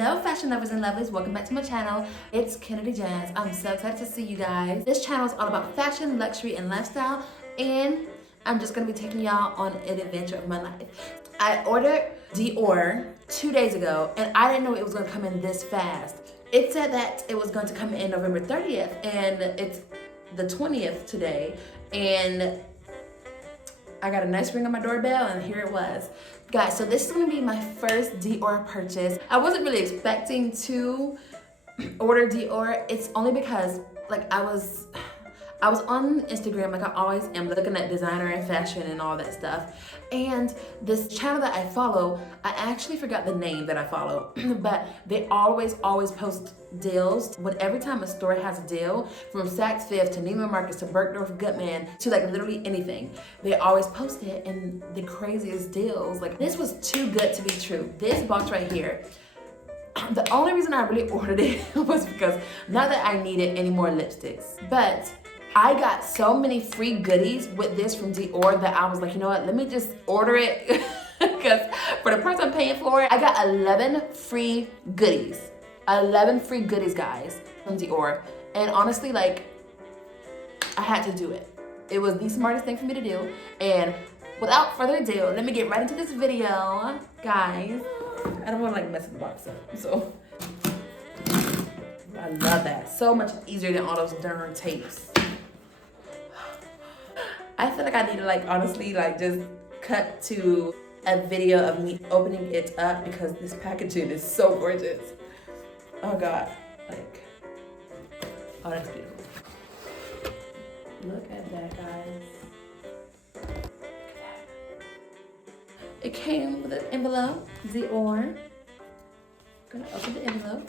Hello fashion lovers and lovelies, welcome back to my channel. It's Kennedy Jazz. I'm so excited to see you guys. This channel is all about fashion, luxury, and lifestyle, and I'm just gonna be taking y'all on an adventure of my life. I ordered Dior 2 days ago, and I didn't know it was gonna come in this fast. It said that it was going to come in November 30th, and it's the 20th today, and I got a nice ring on my doorbell, and here it was. Guys, so this is gonna be my first Dior purchase. I wasn't really expecting to order Dior. It's only because like I was on Instagram, like I always am, looking at designer and fashion and all that stuff. And this channel that I follow, I actually forgot the name that I follow, but they always post deals. When every time a store has a deal, from Saks Fifth to Neiman Marcus to Bergdorf Goodman to like literally anything, they always post it and the craziest deals. Like this was too good to be true. This box right here, the only reason I really ordered it was because not that I needed any more lipsticks, but I got so many free goodies with this from Dior that I was like, you know what, let me just order it because for the price I'm paying for it, I got 11 free goodies. 11 free goodies, guys, from Dior. And honestly, like, I had to do it. It was the smartest thing for me to do. And without further ado, let me get right into this video, guys. I don't want to like mess the box up, so. I love that. So much easier than all those darn tapes. I feel like I need to like honestly like just cut to a video of me opening it up because this packaging is so gorgeous. Oh God, like, oh that's beautiful. Look at that, guys. Look at that. It came with an envelope, Dior. Gonna open the envelope.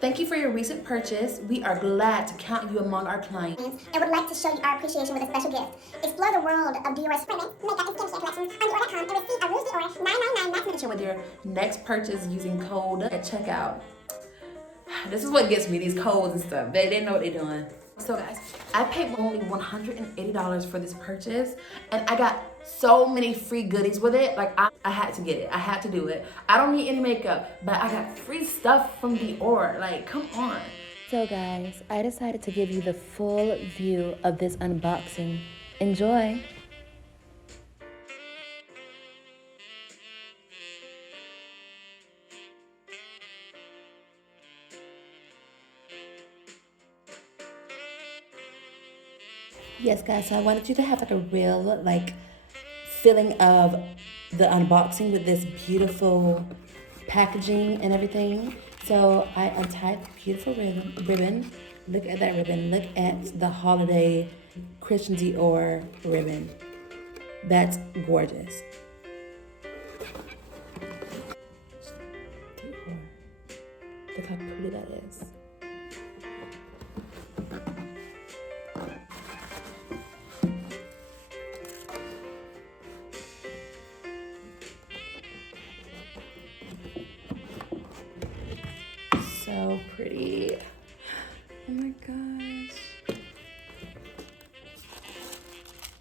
Thank you for your recent purchase. We are glad to count you among our clients. And would like to show you our appreciation with a special gift. Explore the world of Dior's women, makeup, and skincare collection on Dior.com and receive a Rouge Dior 999 max signature with your next purchase using code at checkout. This is what gets me, these codes and stuff. They didn't know what they're doing. So guys, I paid only $180 for this purchase, and I got so many free goodies with it. Like I had to get it. I had to do it. I don't need any makeup, but I got free stuff from Dior. Like, come on. So guys, I decided to give you the full view of this unboxing. Enjoy. Yes, guys, so I wanted you to have like a real like feeling of the unboxing with this beautiful packaging and everything. So I untied the beautiful ribbon. Look at that ribbon. Look at the holiday Christian Dior ribbon. That's gorgeous. Look how pretty that is. So pretty. Oh my gosh.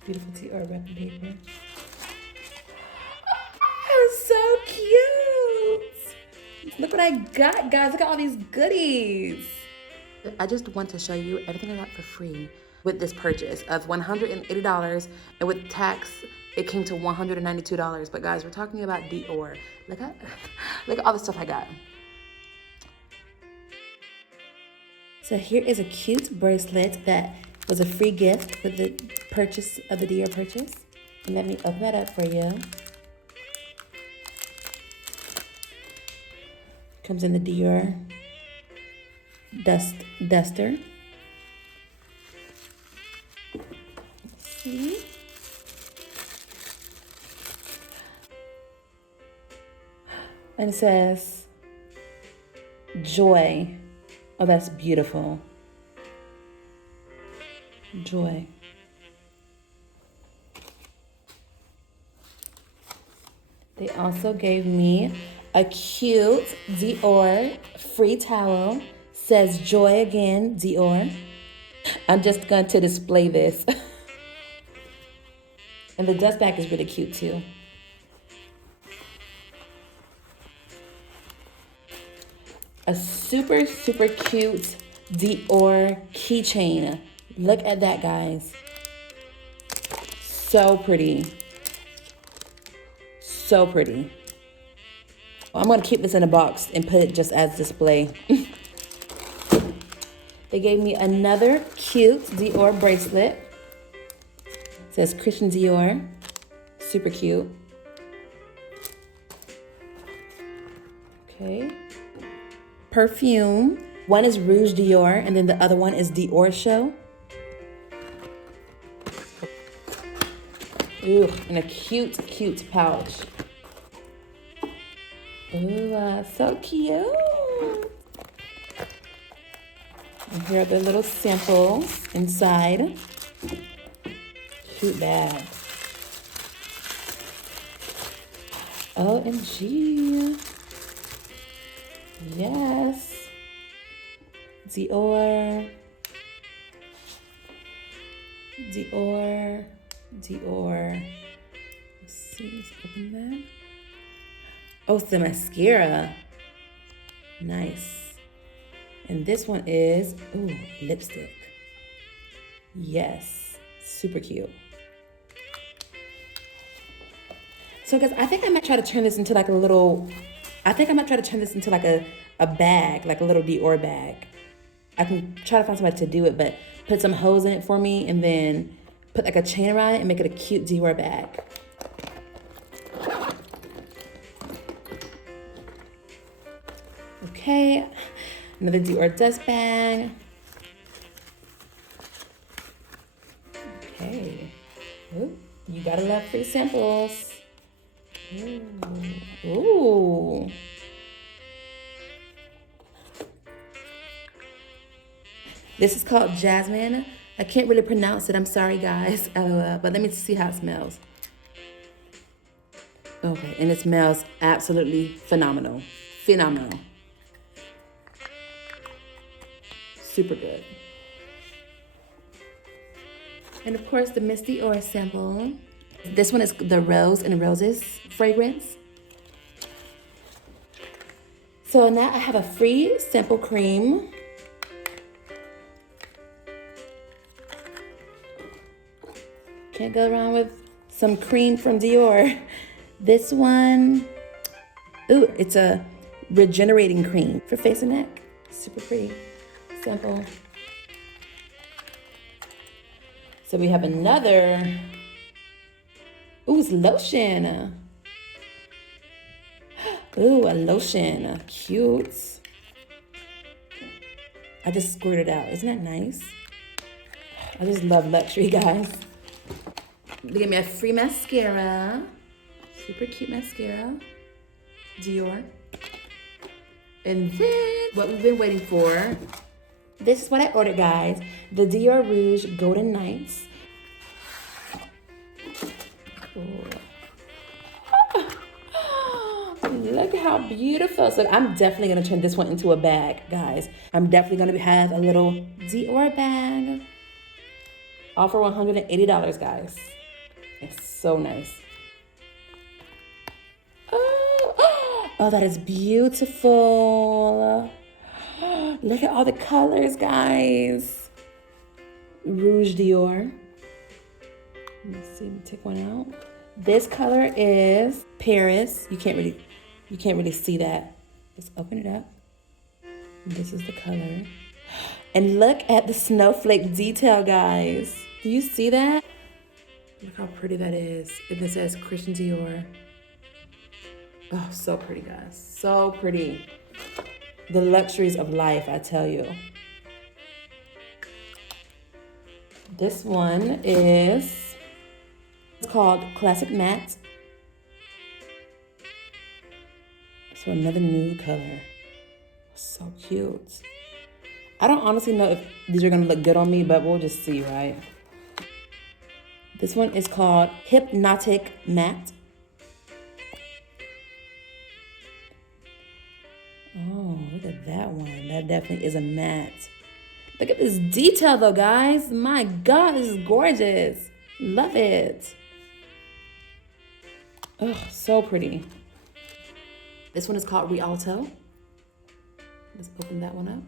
Beautiful Dior wrapping paper. Oh, so cute. Look what I got, guys. Look at all these goodies. I just want to show you everything I got for free with this purchase of $180, and with tax, it came to $192. But guys, we're talking about Dior. Look at all the stuff I got. So here is a cute bracelet that was a free gift with the purchase of the Dior purchase. And let me open that up for you. Comes in the Dior duster. Let's see. And it says, joy. Oh, that's beautiful. Joy. They also gave me a cute Dior free towel. Says joy again, Dior. I'm just going to display this. And the dust bag is really cute too. a super, super cute Dior keychain. Look at that, guys. So pretty. So pretty. I'm gonna keep this in a box and put it just as display. They gave me another cute Dior bracelet. It says Christian Dior. Super cute. Okay. Perfume. One is Rouge Dior, and then the other one is Dior Show. Ooh, and a cute, cute pouch. Ooh, so cute. And here are the little samples inside. Cute bag. OMG. Yes. Dior. Dior. Dior. Let's see, let's open that. Oh, it's the mascara. Nice. And this one is, ooh, lipstick. Yes, super cute. So guys, I think I might try to turn this into like a little, I think I might try to turn this into like a bag, like a little Dior bag. I can try to find somebody to do it, but put some hose in it for me and then put like a chain around it and make it a cute Dior bag. Okay, another Dior dust bag. Okay. Ooh, you gotta love free samples. Ooh. Ooh. This is called Jasmine. I can't really pronounce it. I'm sorry, guys. But let me see how it smells. Okay, and it smells absolutely phenomenal. Phenomenal. Super good. And of course, the Miss Dior sample. This one is the Rose and Roses fragrance. So now I have a free sample cream. Can't go wrong with some cream from Dior. This one, ooh, it's a regenerating cream for face and neck. Super pretty. Sample. So we have another, ooh, it's lotion. Ooh, a lotion, cute. I just squirted out, isn't that nice? I just love luxury, guys. They gave me a free mascara, super cute mascara, Dior. And then what we've been waiting for, this is what I ordered, guys. The Dior Rouge Golden Nights. Look how beautiful. So I'm definitely gonna turn this one into a bag, guys. I'm definitely gonna have a little Dior bag. All for $180, guys. It's so nice. Oh, that is beautiful. Look at all the colors, guys. Rouge Dior. Let's see, take one out. This color is Paris. You can't really see that. Let's open it up. This is the color. And look at the snowflake detail, guys. Do you see that? Look how pretty that is. And it says Christian Dior. Oh, so pretty, guys. So pretty. The luxuries of life, I tell you. This one is, it's called Classic Matte. So another nude color. So cute. I don't honestly know if these are gonna look good on me, but we'll just see, right? This one is called Hypnotic Matte. Oh, look at that one. That definitely is a matte. Look at this detail though, guys. My God, this is gorgeous. Love it. Oh, so pretty. This one is called Rialto. Let's open that one up.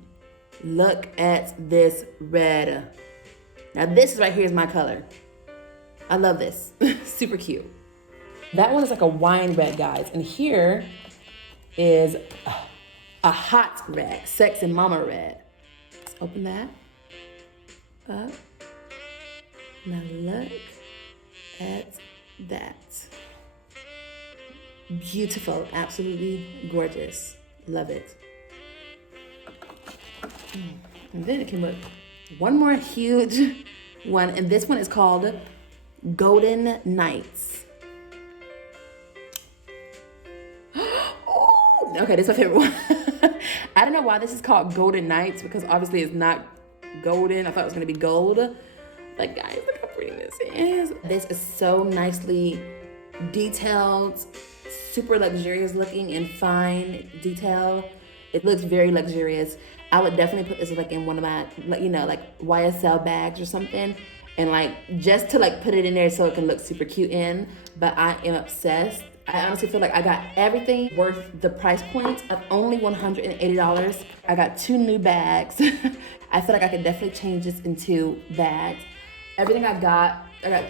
Look at this red. Now this right here is my color. I love this. Super cute. That one is like a wine red, guys. And here is a hot red, sex and mama red. Let's open that up. Now look at that. Beautiful, absolutely gorgeous. Love it. And then it came with one more huge one, and this one is called Golden Nights. Oh, okay, this is my favorite one. I don't know why this is called Golden Nights, because obviously it's not golden. I thought it was gonna be gold. Like, guys, look how pretty this is. This is so nicely detailed, super luxurious looking and fine detail. It looks very luxurious. I would definitely put this like in one of my, you know, like YSL bags or something, and like just to like put it in there so it can look super cute in. But I am obsessed. I honestly feel like I got everything worth the price point of only $180. I got 2 new bags. I feel like I could definitely change this into bags. Everything I got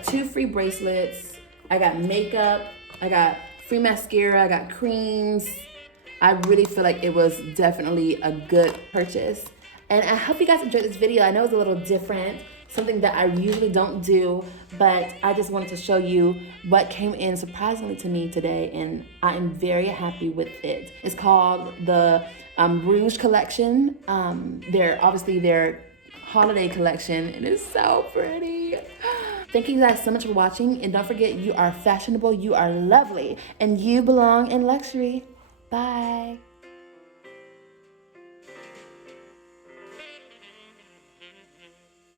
2 free bracelets. I got makeup. I got free mascara. I got creams. I really feel like it was definitely a good purchase. And I hope you guys enjoyed this video. I know it's a little different, something that I usually don't do, but I just wanted to show you what came in surprisingly to me today, and I am very happy with it. It's called the Rouge Collection. They're obviously their holiday collection, and it's so pretty. Thank you guys so much for watching, and don't forget, you are fashionable, you are lovely, and you belong in luxury. Bye.